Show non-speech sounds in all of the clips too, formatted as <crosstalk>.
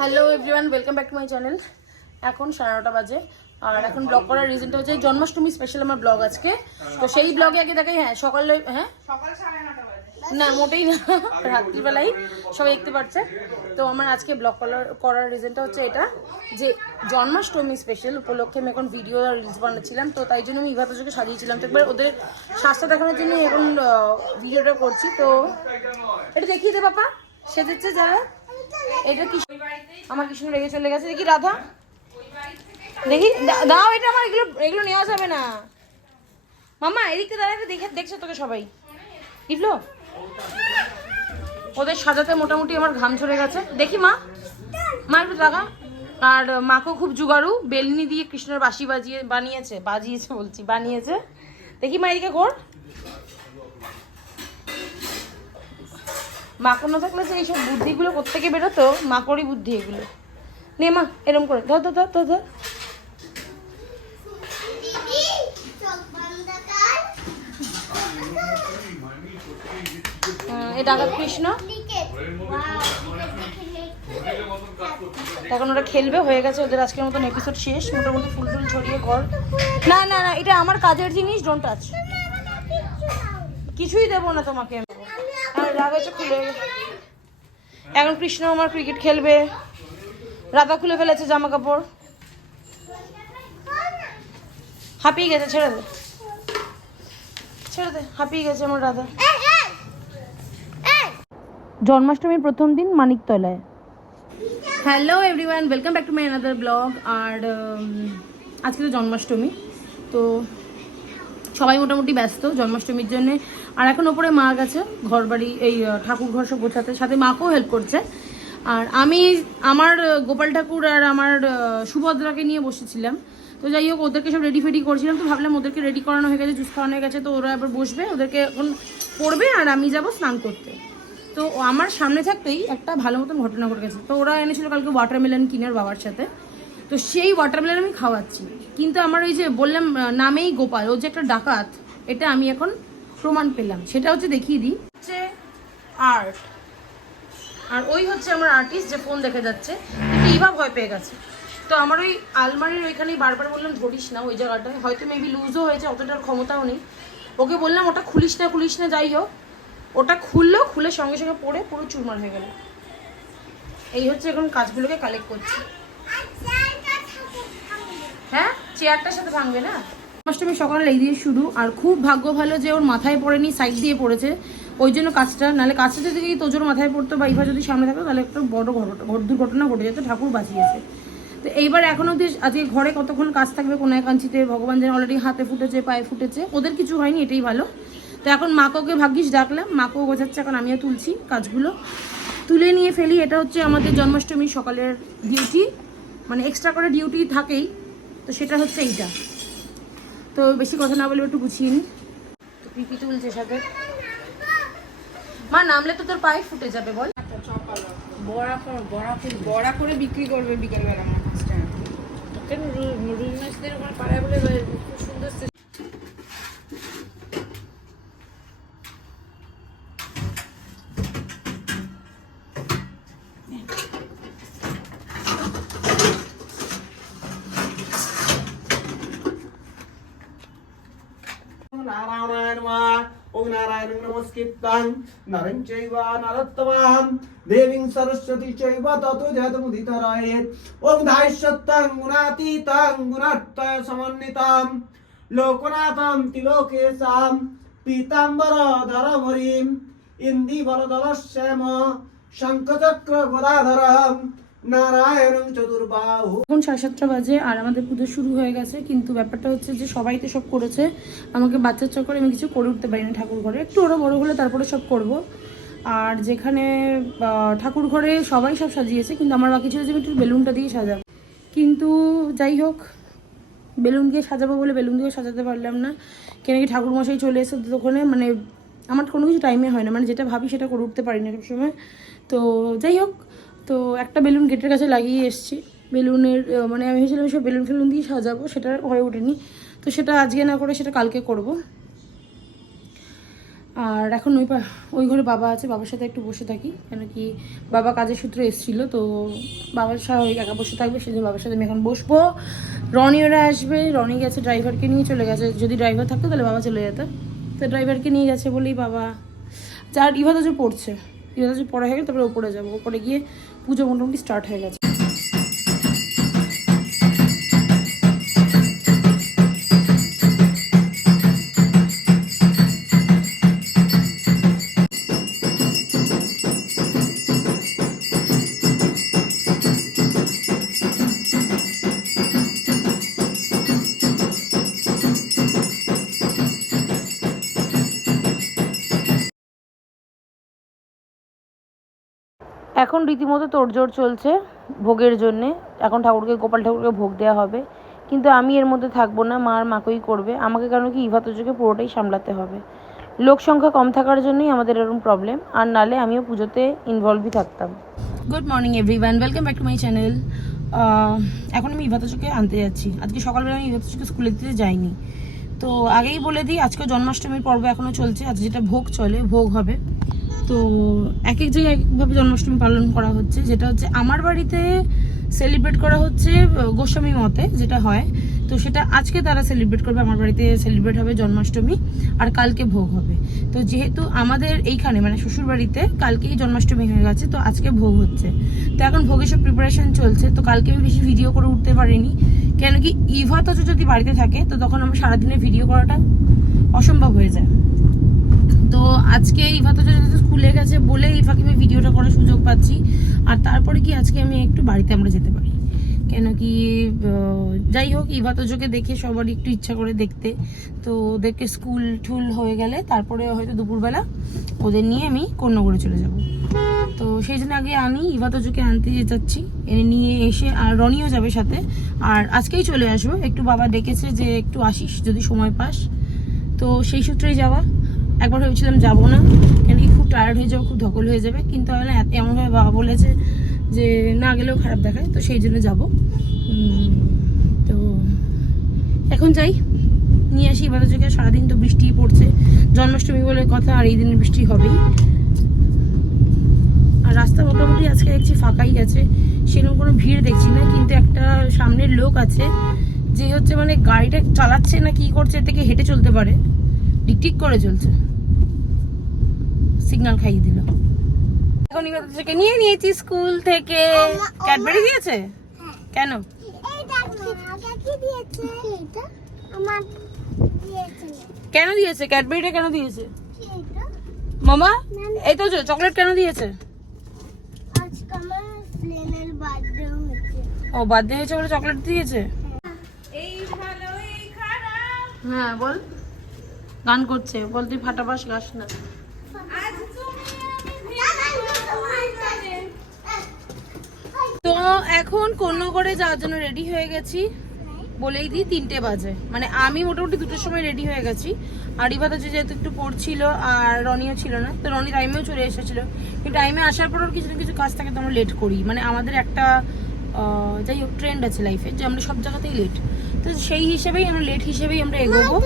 Hello everyone welcome back to my channel এখন সাড়ে নটা বাজে। আর এখন ব্লগ করার রিজনটা হচ্ছে জন্মাষ্টমী স্পেশাল আমার ব্লগ আজকে। তো সেই ব্লগে আগে দেখাই হ্যাঁ সকালে হ্যাঁ? না মোটেই না রাত্রিবেলাই। সবাই দেখতে পাচ্ছে তো আমার আজকে ব্লগ করার করার রিজনটা হচ্ছে এটা যে জন্মাষ্টমী স্পেশাল উপলক্ষে আমি এখন ভিডিও আর রিলস বানাচ্ছিলাম। তো তাই জন্য আমি ইভাতোজকে সাজিয়েছিলাম। তো একবার ওদের স্বাস্থ্য দেখানোর জন্য এখন ভিডিওটা করছি। তো এটা দেখিয়ে দে বাবা সেজেছে যারা এটা কি? আমার কৃষ্ণ রেগে চলে গেছে। দেখি রাধা। দেখি দাও এটা আমার, এগুলো এগুলো নেওয়া যাবে না। মামা এদিকে দাঁড়াতে দেখে, দেখছে তোকে সবাই। ইফলো ওদের সাজাতে মোটামুটি আমার ঘাম ঝরে গেছে। দেখি মা। মা, একটু লাগা আর মাকেও খুব জুগাড়ু, বেলনি দিয়ে কৃষ্ণের বাঁশি বাজিয়ে, বানিয়েছে, বাজিয়েছে বলছি, বানিয়েছে। দেখি মা, এদিকে ঘোর। মাকড় না থাকলে যে এইসব বুদ্ধিগুলো কোথেকে বেরোতো? মাকড়ই বুদ্ধি এগুলো। নে মা এরম করে ধর ধর ধর ধর কর। আহ, এটা আঘাত কৃষ্ণ। এখন ওরা খেলবে হয়ে গেছে ওদের আজকের মতন এপিসোড শেষ মোটামুটি ফুল টুল ছড়িয়ে ঘর না না না এটা আমার কাজের জিনিস ডোন্ট টাচ কিছুই দেবো না তোমাকে খুলে। এখন কৃষ্ণ আমার ক্রিকেট খেলবে। রাধা খুলে ফেলেছে জামা কাপড়। হাঁপিয়ে গেছে ছেড়ে দে। ছেড়ে দে হাঁপিয়ে গেছে আমার রাধা। জন্মাষ্টমীর প্রথম দিন মানিকতলায়। Hello everyone welcome back to my another blog আর আজকে তো জন্মাষ্টমী তো সবাই মোটামুটি ব্যস্ত জন্মাষ্টমীর জন্য। আর এখন ওপরে মা গেছে ঘর বাড়ি এই ঠাকুর ঘর সব গোছাতে। সাথে মাকেও হেল্প করছে। আর আমি আমার গোপাল ঠাকুর আর আমার সুভদ্রাকে নিয়ে বসেছিলাম। তো যাই হোক, ওদেরকে সব রেডি ফেডি করছিলাম। তো ভাবলাম ওদেরকে রেডি করানো হয়ে গেছে, জুস খাওয়ানো হয়ে গেছে। তো ওরা এবার বসবে, ওদেরকে এখন পড়বে আর আমি যাব স্নান করতে। তো আমার সামনে থাকতেই একটা ভালো মতন ঘটনা ঘটে গেছে। তো ওরা এনেছিল কালকে ওয়াটারমেলন কিনার বাবার সাথে। তো সেই ওয়াটারমেলন আমি খাওয়াচ্ছি। কিন্তু আমার ওই যে বললাম নামেই গোপাল, ও যে একটা ডাকাত, এটা আমি এখন প্রমাণ পেলাম। সেটা হচ্ছে দেখিয়ে দিই। হচ্ছে আর্ট আর ওই হচ্ছে আমার আর্টিস্ট যে ফোন দেখে যাচ্ছে। ইভা ভয় পেয়ে গেছে। তো আমার ওই আলমারির ওইখানেই বারবার বললাম, ধরিস না ওই জায়গাটায়। হয়তো মেবি লুজও হয়েছে, অতটার ক্ষমতাও নেই। ওকে বললাম, ওটা খুলিস না খুলিস না, যাই হোক। ওটা খুললো, খুলে সঙ্গে সঙ্গে পড়ে পুরো চুরমার হয়ে গেল। এই হচ্ছে এখন কাজগুলোকে কালেক্ট করছি। হ্যাঁ? চেয়ারটার সাথে ভাঙবে না? অষ্টমী সকালে এই দিয়ে শুরু। আর খুব ভাগ্য ভালো যে ওর মাথায় পড়েনি, সাইড দিয়ে পড়েছে। ওই জন্য কাজটা, নাহলে কাজটা যদি তোজোর মাথায় পড়তো বা ইভা যদি সামনে থাকতো, তাহলে একটা বড় ঘটনা দুর্ঘটনা ঘটে যেত, ঠাকুর বাঁচিয়েছে। তো এইবার এখন অব্দি আজকে ঘরে কতক্ষণ কাজ থাকবে কোনায় কাঞ্চিতে ভগবান যেন অলরেডি হাতে ফুটেছে, পায়ে ফুটেছে, ওদের কিছু হয়নি, এটাই ভালো। তো এখন মাকে ভাগ্যিস ডাকলাম, মাকেও বোঝাচ্ছে এখন আমিও তুলছি কাজগুলো। তুলে নিয়ে ফেলি, এটা হচ্ছে আমাদের জন্মাষ্টমী সকালের ডিউটি মানে এক্সট্রা করে ডিউটি থাকেই। তো সেটা হচ্ছে এইটা। তো বেশি কথা না বলে একটু গুছিয়ে নিই তো পিপি তুলছে সাথে। মা নামলে তো তোর পায়ে ফুটে যাবে বল। বড়া করে বড়া করে বড়া করে বিক্রি করবে বিকেলবেলা আমার মাছটা কেন রুই রুই মাছদের ওখানে পাড়ায় বলে খুব সুন্দর ক্ষিপ্তাং নরেন চৈব নরোত্তমাং দেবীং সরস্বতী চৈব তত জয়তমুদিত রয়েত ওং ধাইশ্বত্তং গুণাতীতং গুণাত্তয় সমন্বিতাম লোকনাথম তিলোকেশাম পীতাম্বর ধরমরিম ইন্দি বলদল শ্যাম শঙ্খচক্র গদাধরম এখন সাড়ে সাতটা বাজে আর আমাদের পুজো শুরু হয়ে গেছে, কিন্তু ব্যাপারটা হচ্ছে যে সবাই তো সব করেছে। আমাকে বাচ্চার চক্করে আমি কিছু করে উঠতে পারি না ঠাকুর ঘরে। একটু ওরা বড় হলে তারপরে সব করব। আর যেখানে ঠাকুর ঘরে সবাই সব সাজিয়েছে, কিন্তু আমার বাকি ছিল যে একটু বেলুনটা দিয়ে সাজাবো। কিন্তু যাই হোক, বেলুন দিয়ে সাজাবো বলে বেলুন দিয়ে সাজাতে পারলাম না। কেন কি ঠাকুর মশাই চলে এসে ততক্ষণে মানে আমার কোনো কিছু টাইমে হয় না। মানে যেটা ভাবি সেটা করে উঠতে পারি না সবসময়। তো যাই হোক তো একটা বেলুন গেটের কাছে লাগিয়ে এসেছি। বেলুনের মানে আমি ভেবেছিলাম সব বেলুন ফেলুন দিয়ে সাজাবো, সেটা হয়ে ওঠেনি। তো সেটা আজকে না করে সেটা কালকে করব। আর এখন ওই ওই ঘরে বাবা আছে, বাবার সাথে একটু বসে থাকি, কেন কি বাবা কাজের সূত্রে এসেছিল, তো বাবার স্বাভাবিক একা বসে থাকবে সেই জন্য বাবার সাথে আমি এখন বসবো। রনি ওরা আসবে, রনি গেছে ড্রাইভারকে নিয়ে চলে গেছে। যদি ড্রাইভার থাকতো তাহলে বাবা চলে যেত। তো ড্রাইভারকে নিয়ে গেছে বলেই বাবা, যার ইভাদা যে পড়ছে ইভাদা যে পড়া হয়ে গেলে তারপরে ওপরে যাব। ওপরে গিয়ে পুজো মোটামুটি স্টার্ট হয়ে গেছে। এখন রীতিমতো তোড়জোড় চলছে ভোগের জন্যে। এখন ঠাকুরকে, গোপাল ঠাকুরকে ভোগ দেওয়া হবে। কিন্তু আমি এর মধ্যে থাকব না, মা আর মাকেই করবে। আমাকে কেন কি ইভাতোজোকে পুরোটাই সামলাতে হবে? লোক সংখ্যা কম থাকার জন্যই আমাদের এরকম প্রবলেম আর নালে আমিও পুজোতে ইনভলভই থাকতাম। Good morning everyone welcome back to my channel এখন আমি ইভাতোজোকে আনতে যাচ্ছি। আজকে সকালবেলা আমি ইভাতোজোকে স্কুলে দিতে যাইনি। তো আগেই বলে দিই, আজকে জন্মাষ্টমীর পর্ব এখনও চলছে। আজ যেটা ভোগ চলে, ভোগ হবে। তো এক এক জায়গায় এক একভাবে জন্মাষ্টমী পালন করা হচ্ছে, যেটা হচ্ছে আমার বাড়িতে সেলিব্রেট করা হচ্ছে গোস্বামী মতে যেটা হয়। তো সেটা আজকে তারা সেলিব্রেট করবে, আমার বাড়িতে সেলিব্রেট হবে জন্মাষ্টমী আর কালকে ভোগ হবে। তো যেহেতু আমাদের এইখানে মানে শ্বশুর বাড়িতে কালকেই জন্মাষ্টমী হয়ে গেছে, তো আজকে ভোগ হচ্ছে। তো এখন ভোগের সব প্রিপারেশন চলছে, তো কালকে আমি বেশি ভিডিও করে উঠতে পারিনি। কেন কি ইভা তো যদি বাড়িতে থাকে, তো তখন আমার সারাদিনে ভিডিও করাটা অসম্ভব হয়ে যায়। তো আজকে ইভাতো যেহেতু স্কুলে গেছে বলে ইফাকে আমি ভিডিওটা করার সুযোগ পাচ্ছি। আর তারপরে কি আজকে আমি একটু বাড়িতে আমরা যেতে পারি। কেন কি যাই হোক ইভাতোজোকে দেখে সবারই একটু ইচ্ছা করে দেখতে। তো ওদেরকে স্কুল ঠুল হয়ে গেলে তারপরে হয়তো দুপুরবেলা ওদের নিয়ে আমি কন্যাগড়ে চলে যাব। তো সেই জন্য আগে আনি ইভাতোজোকে আনতে যাচ্ছি। এনে নিয়ে এসে, আর রনিও যাবে সাথে। আর আজকেই চলে আসব। একটু বাবা ডেকেছে যে একটু আসিস যদি সময় পাস। তো সেই সূত্রেই যাওয়া। একবার ভেবেছিলাম যাব না, কেন কি খুব টায়ার্ড হয়ে যাব, খুব ধকল হয়ে যাবে, কিন্তু আমি এমনভাবে বাবা বলেছে যে না গেলেও খারাপ দেখায়, তো সেই জন্য যাব। তো এখন যাই, নিয়ে আসি এবার চোখে সারাদিন তো বৃষ্টি পড়ছে, জন্মাষ্টমী বলে কথা, আর এই দিনে বৃষ্টি হবেই। আর রাস্তা মোটামুটি আজকে দেখছি ফাঁকাই আছে, সেরকম কোনো ভিড় দেখছি না, কিন্তু একটা সামনের লোক আছে, যে হচ্ছে মানে গাড়িটা চালাচ্ছে না কি করছে থেকে হেঁটে চলতে পারে, টিকটিক করে চলছে। সিগন্যাল খাইয়ে দিল। এখন থেকে নিয়ে নিয়েছি স্কুল থেকে। ক্যাডবেরি দিয়েছে? কেন? এই দেখো আগে কি দিয়েছে? এটা আমার দিয়েছে। কেন দিয়েছে? ক্যাডবেরিটা কেন দিয়েছে? মামা এই তো চকলেট কেন দিয়েছে? ও বার্থডে হয়েছে বলে চকলেট দিয়েছে? এই ভালো এই খারাপ। হ্যাঁ বল। গান করছে। বল তুই ফাটাবাস গাস না। তো এখন কন্যাগড়ে যাওয়ার জন্য রেডি হয়ে গেছি। বলেই দিই তিনটে বাজে। মানে আমি মোটামুটি দুটোর সময় রেডি হয়ে গেছি। আর ইভাদা যে যেহেতু একটু পড়ছিল আর রনিও ছিল না তো রনি টাইমেও চলে এসেছিল। কিন্তু টাইমে আসার পর কিছু না কিছু কাজ থাকে তো আমরা লেট করি। মানে আমাদের একটা যাই হোক ট্রেন্ড আছে লাইফে যে আমরা সব জায়গাতেই লেট তো সেই হিসেবেই আমরা লেট হিসেবেই আমরা এগোবো।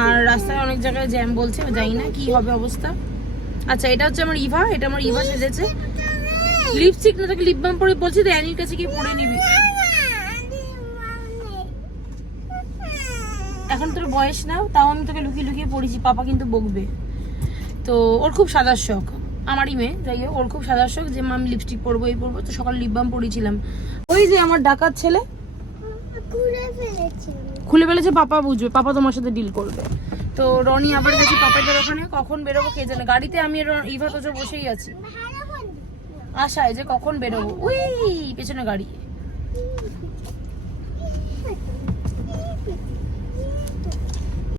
আর রাস্তায় অনেক জায়গায় জ্যাম বলছে যাই না কি হবে অবস্থা। আচ্ছা এটা হচ্ছে আমার ইভা এটা আমার ইভা সেজেছে। লিপস্টিক না তোকে লিপ বাম পরে বলছি তো অ্যানির কাছে গিয়ে পরে নিবি। এখন তোর বয়স না তাও আমি তোকে লুকিয়ে লুকিয়ে পড়েছি, পাপা কিন্তু বকবে। তো ওর খুব সাদার শখ, আমারই মেয়ে, যাই হোক, ওর খুব সাদার শখ যে মা আমি লিপস্টিক পরবো, এই পরবো। তো সকাল লিপ বাম পরেছিলাম ওই যে আমার ডাকাত ছেলে, খুলে ফেলেছে, পাপা বুঝবে, পাপা তোমার সাথে ডিল করবে। তো রনি আবার গেছে পাপাদের ওখানে, কখন বেরোবো কে জানে? গাড়িতে আমি ইভা তোজো বসেই আছি। আশায় যে কখন বেরোবো? উই পেছনে গাড়ি।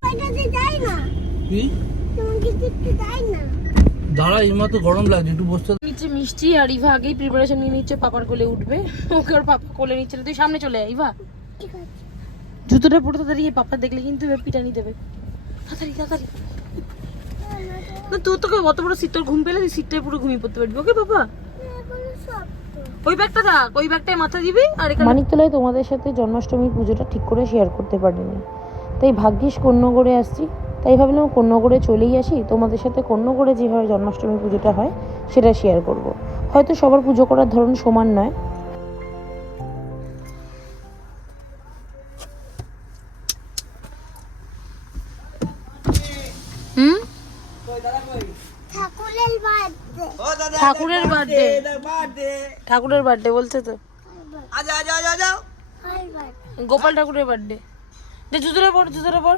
ওইটাতে না। কি? তোমাকে দেখতে যাই না। দাঁড়া এই মাত্র গরম লাগছে একটু বসতে নিচ্ছে মিষ্টি আর ইভা আগেই প্রিপারেশন নিয়ে নিচ্ছে পাপার কোলে উঠবে। ওকে ওর পাপা কোলে নিচ্ছে না। তুই সামনে চলে আয় ইভা। জুতোটা পরে তাড়াতাড়ি গিয়ে পাপা দেখলে কিন্তু পিটানি দেবে। তাড়াতাড়ি তাড়াতাড়ি। না তোর তোকে অত বড় সিট তোর ঘুম পেলে তুই সিটটাই পুরো ঘুমিয়ে পড়তে পারবি। ওকে বাবা সব ওই ব্যাগটা থাক ওই ব্যাগটায় মাথা দিবি আর এখানে মানিকতলায় তোমাদের সাথে জন্মাষ্টমীর পুজোটা ঠিক করে শেয়ার করতে পারিনি। তাই ভাগ্যিস কন্যাগড়ে আসছি। তাই ভাবলাম কন্যাগড়ে চলেই আসি। তোমাদের সাথে কন্যাগড়ে যেভাবে জন্মাষ্টমী পুজোটা হয় সেটা শেয়ার করব। হয়তো সবার পুজো করার ধরন সমান নয়। হুম? ঠাকুরের বার্থডে ঠাকুরের বার্থডে বলছে তো। গোপাল ঠাকুরের বার্থডে যে জুতোটা পর জুতোটা পর।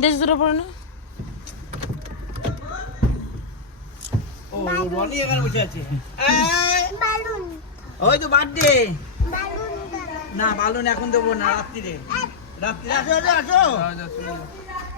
যে জুতোটা পরে না। বালুন। ওই তো বার্থডে বালুন না বালুন এখন দেবো না রাত্রিরে। রাত্রিরে আসো আসো আসো। আসো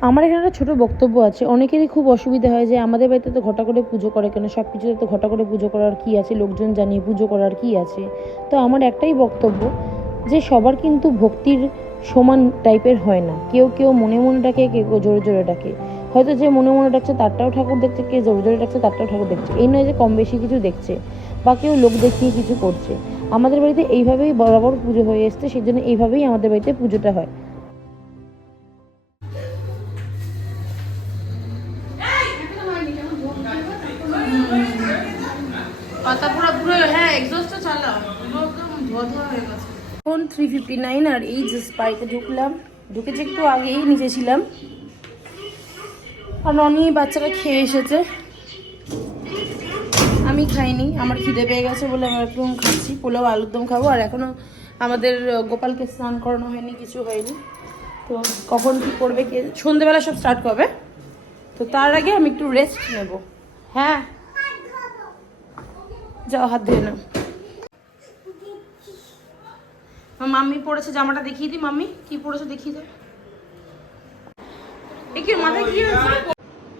আমার এখানে একটা ছোটো বক্তব্য আছে। অনেকেরই খুব অসুবিধা হয় যে আমাদের বাড়িতে তো ঘটা করে পুজো করে কেন? সব কিছুতে তো ঘটা করে পুজো করার কী আছে? লোকজন জানিয়ে পুজো করার কী আছে? তো আমার একটাই বক্তব্য যে সবার কিন্তু ভক্তির সমান টাইপের হয় না। কেউ কেউ মনে মনে ডাকে, কেউ কেউ জোরে জোরে ডাকে। হয়তো যে মনে মনে ডাকছে তারটাও ঠাকুর দেখছে কে জোরে জোরে ডাকছে তারটাও ঠাকুর দেখছে। এই নয় যে কম বেশি কিছু দেখছে বা কেউ লোক দেখিয়ে কিছু করছে। আমাদের বাড়িতে এইভাবেই বরাবর পুজো হয়ে এসছে সেই জন্য এইভাবেই আমাদের বাড়িতে পুজোটা হয়। পাতা পুরো পুরো হ্যাঁ এক্সস্টটা চালাও। একদম ধোয়া হয়ে গেছে। এখন থ্রি ফিফটি নাইন আর এই জাস্ট ঢুকলাম। ঢুকেছে একটু আগেই নিচে ছিলাম। আর রনি বাচ্চারা খেয়ে এসেছে। আমি খাইনি, আমার খিদে পেয়ে গেছে বলে আমি একটু খাচ্ছি। পোলাও, আলুর দম খাব। আর এখনও আমাদের গোপালকে স্নান করানো হয়নি, কিছু হয়নি। তো কখন কী করবে কে সন্ধেবেলা সব স্টার্ট করবে তো তার আগে আমি একটু রেস্ট নেব। হ্যাঁ। যাও হাত ধুয়ে নাও। মাম্মি পড়েছে জামাটা দেখিয়ে দিই মাম্মি। কি পড়েছে দেখিয়ে দাও এ মাথায় কি হয়েছে?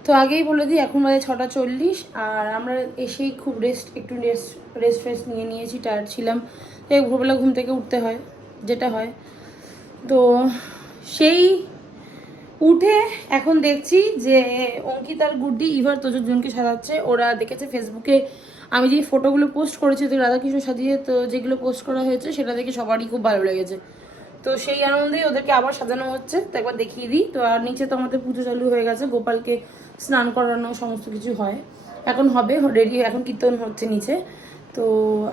তো আগেই বলে দিই এখন বাজে ছটা চল্লিশ আর আমরা এসেই খুব রেস্ট একটু রেস্ট রেস্ট ফ্রেস্ট নিয়ে নিয়েছি টায়ার্ড ছিলাম। এই ভোরবেলা ঘুম থেকে উঠতে হয় যেটা হয়। তো সেই উঠে এখন দেখছি যে অঙ্কিত আর গুড্ডি ইভার তোজনকে সাজাচ্ছে। ওরা দেখেছে ফেসবুকে আমি যে ফটোগুলো পোস্ট করেছি, তো রাধাকৃষ্ণ সাজিয়ে, তো যেগুলো পোস্ট করা হয়েছে, সেটা দেখে সবারই খুব ভালো লেগেছে। তো সেই আনন্দেই ওদেরকে আবার সাজানো হচ্ছে, তো একবার দেখিয়ে দিই। তো আর নিচে তো আমাদের পুজো চালু হয়ে গেছে, গোপালকে স্নান করানো সমস্ত কিছু হয়। এখন হবে রেডি এখন কীর্তন হচ্ছে নিচে। তো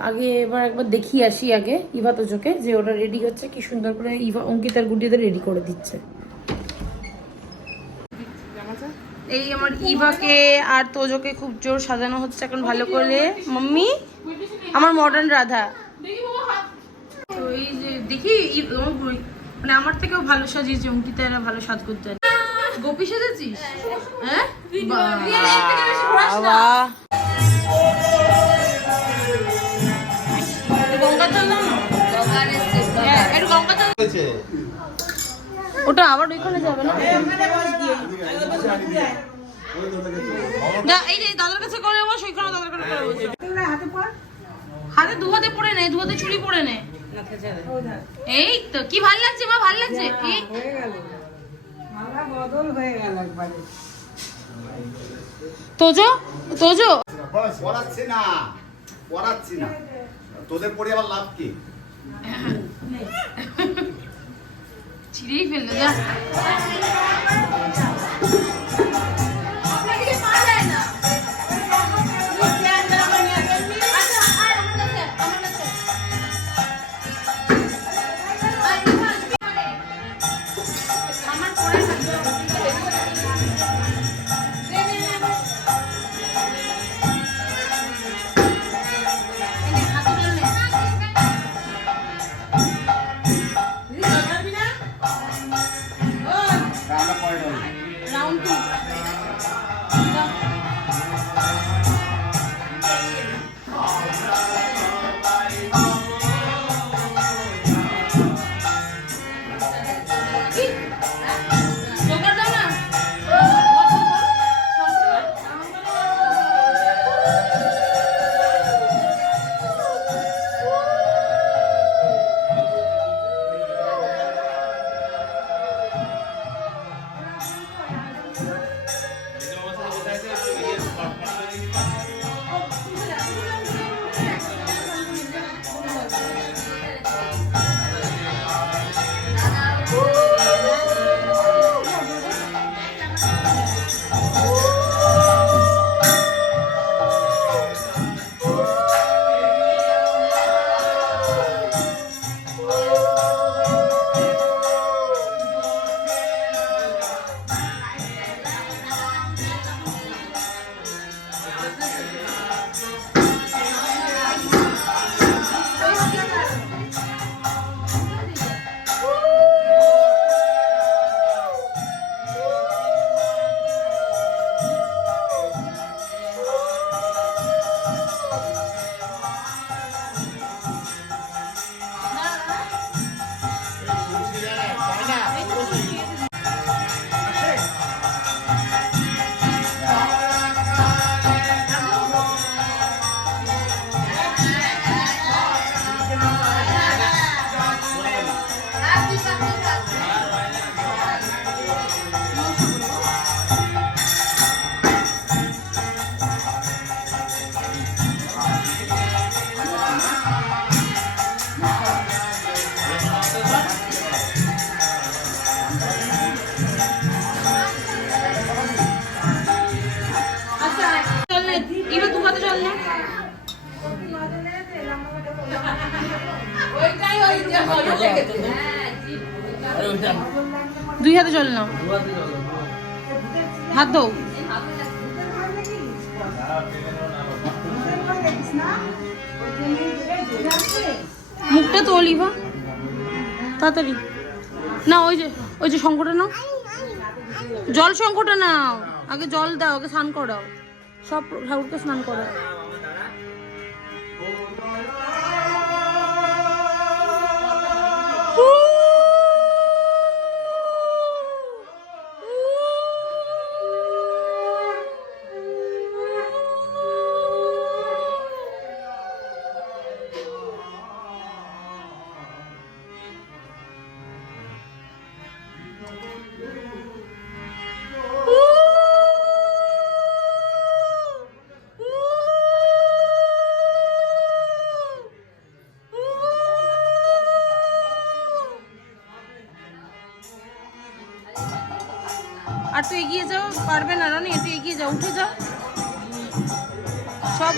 আগে এবার একবার দেখিয়ে আসি আগে ইভা তোজোকে যে ওরা রেডি হচ্ছে, কি সুন্দর করে ইভা অঙ্কিত আর গুড্ডিদের রেডি করে দিচ্ছে। এই আমার ইভাকে আর তোজোকে খুব জোর সাজানো হচ্ছে এখন ভালো করে। মাম্মি আমার মডার্ন রাধা। তো এই যে দেখি মানে আমার থেকেও ভালো সাজিয়েছে অঙ্কিতা এরা ভালো সাজ করতে। গোপী সেজেছিস? হ্যাঁ? গঙ্গা না? ওটা আবার ওইখানে যাবে না? না এই যে দাদার কাছে করে বস ওইখানে দাদার কাছে করে বস। হাতে দু হাতে পরে নে দু হাতে চুড়ি পরে নে। এই তো কি ভালো লাগছে মা ভালো লাগছে? এই। তোজো তোজো। পড়াচ্ছি না পড়াচ্ছি না। তোদের পড়ে আবার লাভ কি? <laughs> ছিঁড়েই ফেললো যা দুই হাতে জল নাও। হাত ধো মুখটা তো অলিভা তাড়াতাড়ি। না, ওই যে ওই যে শঙ্কটা নাও। জল শঙ্কটা নাও। আগে জল দাও, আগে স্নান করাও। সব ঠাকুরকে স্নান করাও। এগিয়ে যাও, পারবে না রানি একটু এগিয়ে যাও, উঠে যাও। সব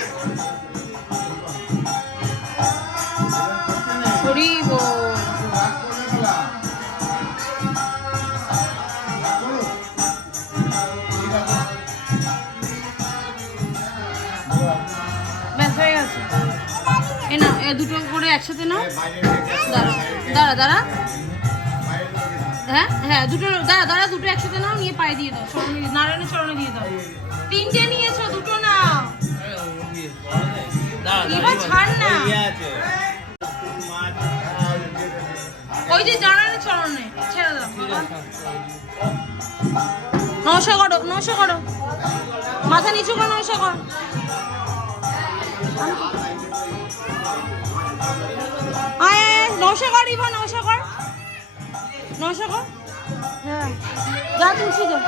এ দুটো করে একসাথে নাও। দাঁড়া দাঁড়া দাঁড়া। হ্যাঁ? হ্যাঁ দুটো দুটো একসাথে নিয়ে পায়ে দিয়ে দাও নারায়ণের দিয়ে দাও। তিনটে নিয়েছো, দুটো ছাড় না। ওই যে ছেড়ে দাও করো করো। মাথা নিচু করো নমস্কার করো। নমস্কার কর, ইভা নমস্কার কর। নমস্কার হ্যাঁ। যা তুলছি যা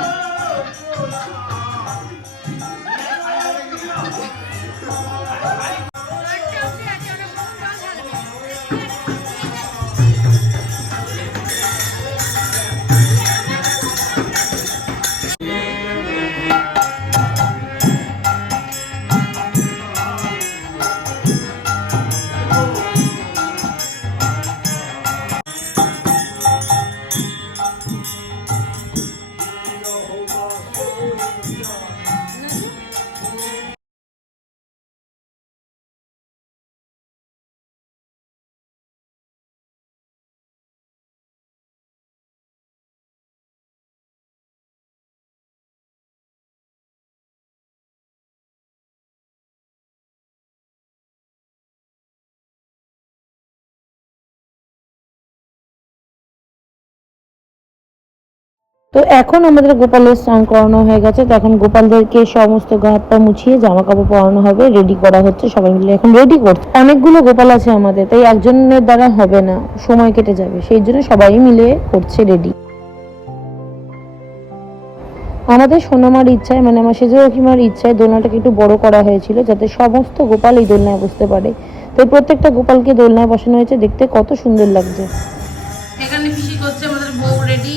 তো এখন আমাদের গোপালের স্নান করানো হয়ে গেছে। তো এখন গোপালদেরকে সমস্ত হাত মুছিয়ে জামা কাপড় পরানো হবে রেডি করা হচ্ছে, সবাই মিলে এখন রেডি করছে। অনেকগুলো গোপাল আছে আমাদের, তাই একজনের দ্বারা হবে না, সময় কেটে যাবে, সেই জন্য সবাই মিলে করছে রেডি আমাদের সোনামার ইচ্ছায় মানে আমার সেজে কাকিমার ইচ্ছায় দোলনাটাকে একটু বড় করা হয়েছিল, যাতে সমস্ত গোপাল এই দোলনায় বসতে পারে। তো প্রত্যেকটা গোপালকে দোলনায় বসানো হয়েছে, দেখতে কত সুন্দর লাগছে। এখানে করছে আমাদের বউ রেডি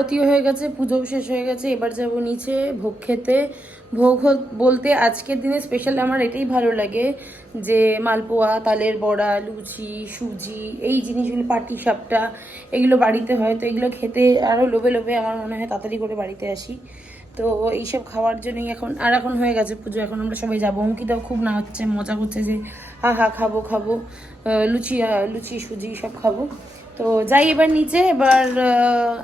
আরতিও হয়ে গেছে পুজোও শেষ হয়ে গেছে, এবার যাব নিচে ভোগ খেতে। ভোগ বলতে আজকের দিনে স্পেশাল আমার এটাই ভালো লাগে যে মালপোয়া, তালের বড়া, লুচি, সুজি, এই জিনিসগুলো, পাটি, সাপটা, এগুলো বাড়িতে হয়। তো এগুলো খেতে আরও লোভে লোভে আমার মনে হয় তাড়াতাড়ি করে বাড়িতে আসি। তো এইসব খাওয়ার জন্যই এখন, আর এখন হয়ে গেছে পুজো, এখন আমরা সবাই যাব। অঙ্কিতাও খুব না হচ্ছে মজা করছে যে হা হা, খাব খাব লুচি লুচি, সুজি সব খাব। তো যাই এবার নিচে, এবার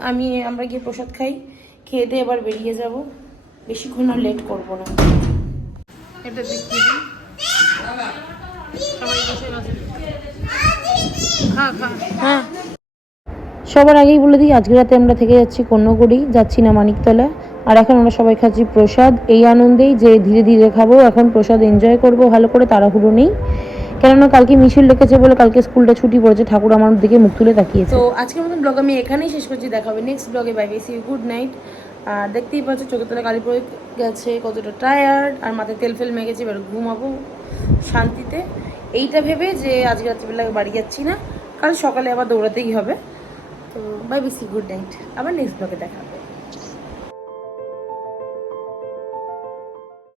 আমি, আমরা গিয়ে প্রসাদ খাই, খেয়ে দিয়ে এবার বেরিয়ে যাব। বেশিক্ষণ আর লেট করব না। এটা হ্যাঁ। সবার আগেই বলে দিই, আজকে রাতে আমরা থেকে যাচ্ছি কন্যাকুড়ি যাচ্ছি না মানিকতলা। আর এখন আমরা সবাই খাচ্ছি প্রসাদ। এই আনন্দেই যে ধীরে ধীরে খাব, এখন প্রসাদ এনজয় করব, ভালো করে তাড়াহুড়ো নেই। কেননা কালকে মিছিল রেখেছে বলে কালকে স্কুলটা ছুটি পড়েছে, ঠাকুর আমার দিকে মুখ তুলে তাকিয়েছে। তো আজকের মতন ব্লগ আমি এখানেই শেষ করছি, দেখা হবে নেক্সট ব্লগে bye bye see good night আর দেখতেই পাচ্ছ চোখের তলা কালি পড়ে গেছে, কতটা টায়ার্ড আর মাথায় তেল ফেল মেগেছে এবার ঘুমাবো শান্তিতে। এইটা ভেবে যে আজকে রাত্রিবেলা বাড়ি যাচ্ছি না, কাল সকালে আবার দৌড়াতেই হবে। তো বাই বেশি গুড নাইট আবার নেক্সট ব্লগে দেখা হবে।